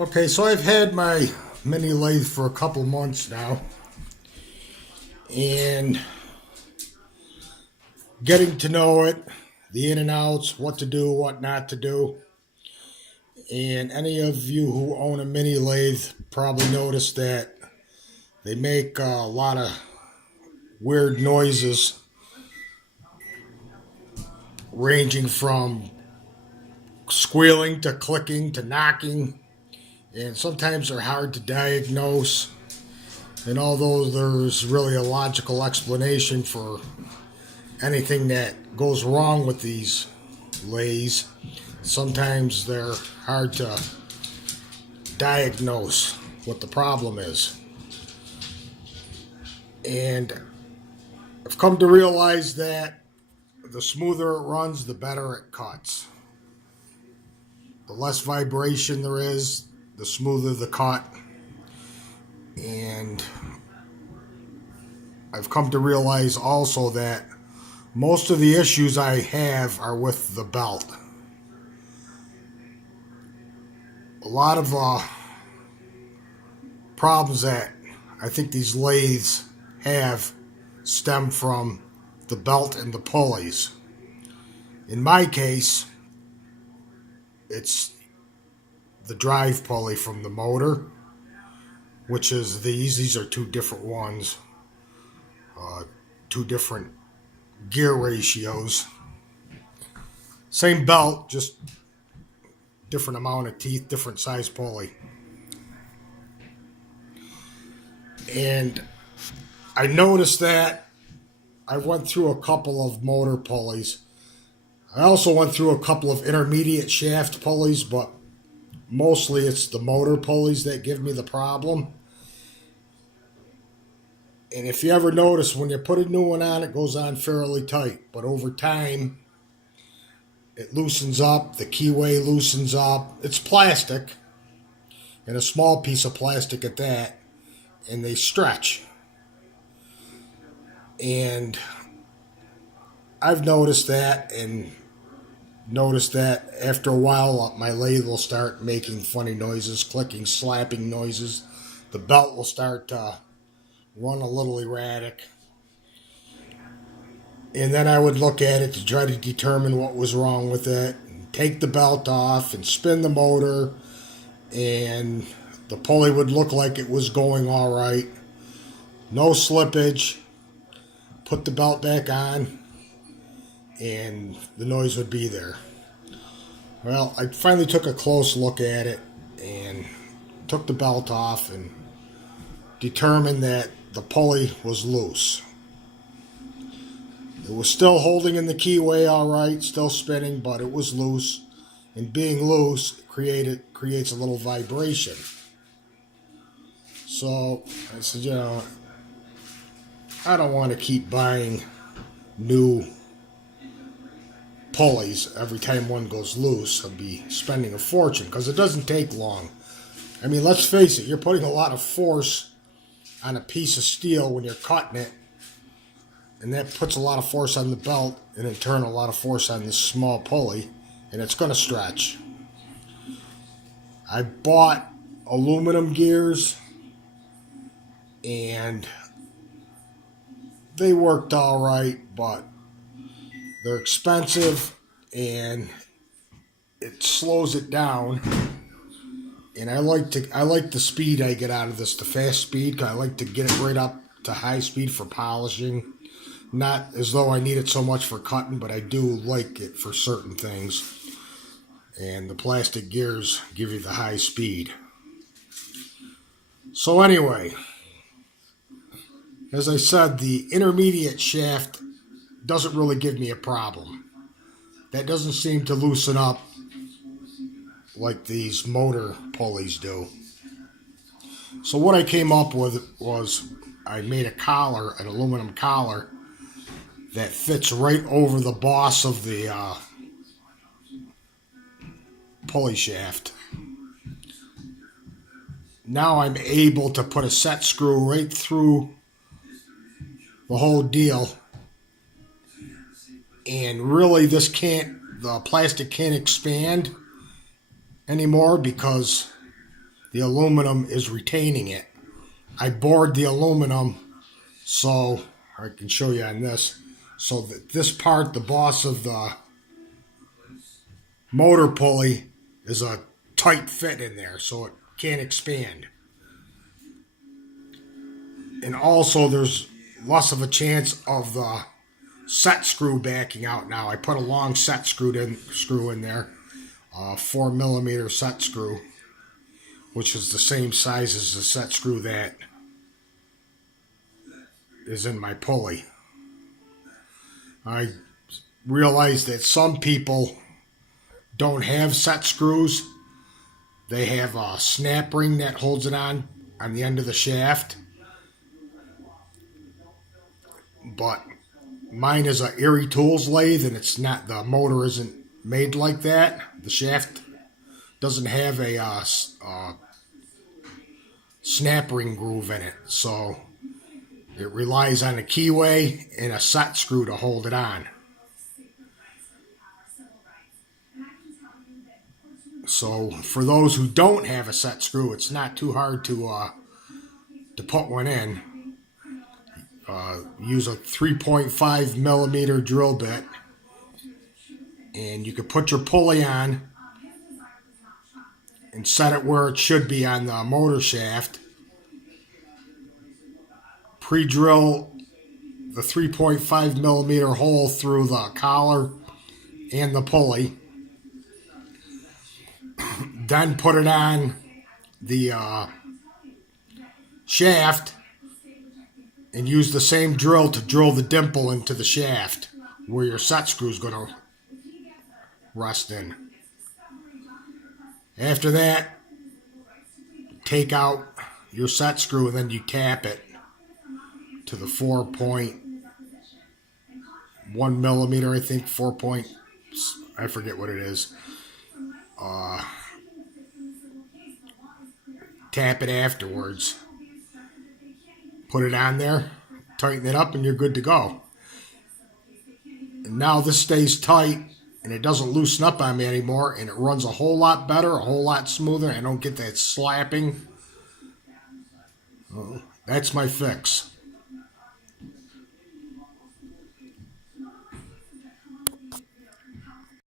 Okay, so I've had my mini lathe for a couple months now, and getting to know it, the in and outs, what to do, what not to do. And any of you who own a mini lathe probably noticed that they make a lot of weird noises, ranging from squealing to clicking to knocking, and sometimes they're hard to diagnose. And although there's really a logical explanation for anything that goes wrong with these lathes, sometimes they're hard to diagnose what the problem is. And I've come to realize that the smoother it runs, the better it cuts. The less vibration there is, the smoother the cut. And I've come to realize also that most of the issues I have are with the belt. A lot of problems that I think these lathes have stem from the belt and the pulleys. In my case, it's the drive pulley from the motor, which is these. These are two different ones, two different gear ratios. Same belt, just different amount of teeth, different size pulley. And I noticed that I went through a couple of motor pulleys. I also went through a couple of intermediate shaft pulleys, but mostly it's the motor pulleys that give me the problem. And if you ever notice, when you put a new one on, it goes on fairly tight. But over time, it loosens up, the keyway loosens up. It's plastic, and a small piece of plastic at that, and they stretch. And I've noticed that, and noticed that after a while, my lathe will start making funny noises, clicking, slapping noises. The belt will start to run a little erratic. And then I would look at it to try to determine what was wrong with it, and take the belt off and spin the motor, and the pulley would look like it was going all right. No slippage. Put the belt back on, and the noise would be there. Well, I finally took a close look at it and took the belt off and determined that the pulley was loose. It was still holding in the keyway all right, still spinning, but it was loose. And being loose creates a little vibration. So I said, I don't want to keep buying new pulleys every time one goes loose. I'd be spending a fortune because it doesn't take long. I mean, let's face it, you're putting a lot of force on a piece of steel when you're cutting it, and that puts a lot of force on the belt, and in turn a lot of force on this small pulley, and it's going to stretch. I bought aluminum gears, and they worked all right, but they're expensive, and it slows it down. And I like the speed I get out of this, the fast speed, because I like to get it right up to high speed for polishing. Not as though I need it so much for cutting, but I do like it for certain things. And the plastic gears give you the high speed. So anyway, as I said, the intermediate shaft doesn't really give me a problem. That doesn't seem to loosen up like these motor pulleys do. So what I came up with was I made a collar, an aluminum collar, that fits right over the boss of the pulley shaft. Now I'm able to put a set screw right through the whole deal, and really the plastic can't expand anymore because the aluminum is retaining it. I bored the aluminum so I can show you on this, so that this part, the boss of the motor pulley, is a tight fit in there so it can't expand. And also there's less of a chance of the set screw backing out now. I put a long set screw in there, 4mm set screw, which is the same size as the set screw that is in my pulley. I realize that some people don't have set screws. They have a snap ring that holds it on the end of the shaft. But mine is a Erie Tools lathe, and it's not, the motor isn't made like that. The shaft doesn't have a snap ring groove in it, so it relies on a keyway and a set screw to hold it on. So for those who don't have a set screw, it's not too hard to put one in. Use a 3.5mm drill bit, and you can put your pulley on and set it where it should be on the motor shaft. Pre-drill the 3.5mm hole through the collar and the pulley. Then put it on the shaft and use the same drill to drill the dimple into the shaft where your set screw is going to rest in. After that, take out your set screw and then you tap it to the 4.1mm, I think, I forget what it is. Tap it afterwards. Put it on there, tighten it up, and you're good to go. And now this stays tight, and it doesn't loosen up on me anymore, and it runs a whole lot better, a whole lot smoother. I don't get that slapping. That's my fix.